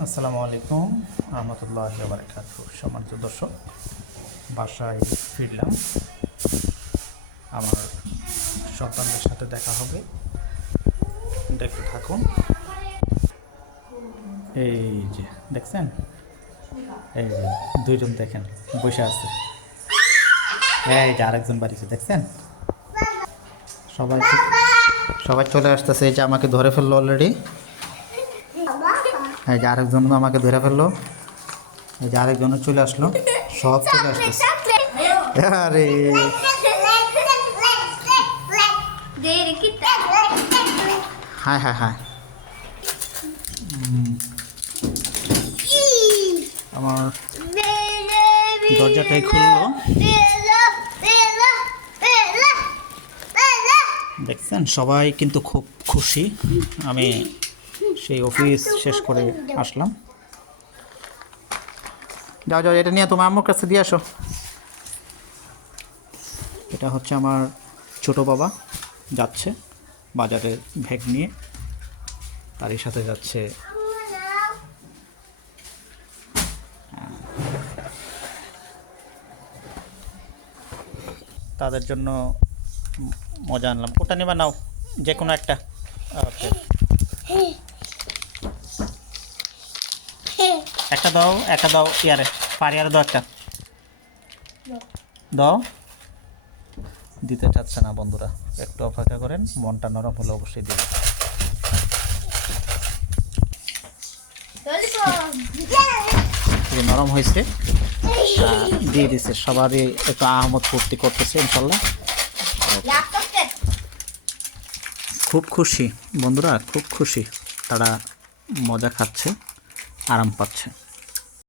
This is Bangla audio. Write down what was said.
আসসালামু আলাইকুম রহমতুল্লাহি ওয়া বারাকাতুহু। সম্মানিত দর্শক, বাসায় ফিরলাম। আমার সন্তানদের সাথে দেখা হবে, দেখতে থাকুন। এই যে দেখছেন, এই যে দুইজন দেখেন বসে আছে। এই যে আরেকজন বাড়িতে দেখছেন, সবাই সবাই চলে আসতেছে। এই যে আমাকে ধরে ফেললো অলরেডি। এই যে আরেকজন আমাকে ধরে ফেললো। এই যে আরেকজনও চলে আসলো, সব চলে আসতেছে। আরে হ্যাঁ হ্যাঁ হ্যাঁ, আমার দরজাটাই খুললো। দেখছেন, সবাই কিন্তু খুব খুশি। আমি সেই অফিস শেষ করে আসলাম। যাও যাও, এটা নিয়ে তোমার আম্মুর কাছে দিয়ে আসো। এটা হচ্ছে আমার ছোট বাবা, যাচ্ছে বাজারের ব্যাগ নিয়ে, তারই সাথে যাচ্ছে তাদের জন্য মজা আনলাম। কোনটা নেবা নাও, যে কোনো একটা। ওকে, একটা দাও, একটা দাও। ইয়ারে পারিয়ারে দাও, একটা দাও। দিতে চাচ্ছে না বন্ধুরা, একটু অপেক্ষা করেন, মনটা নরম হলে অবশ্যই দিবে। নরম হয়েছে, দিয়ে দিচ্ছে। সবারই একটু আহমদ ফুর্তি করতেছে ইনশাল্লাহ। খুব খুশি বন্ধুরা, খুব খুশি। তারা মজা খাচ্ছে, আরাম পাচ্ছে।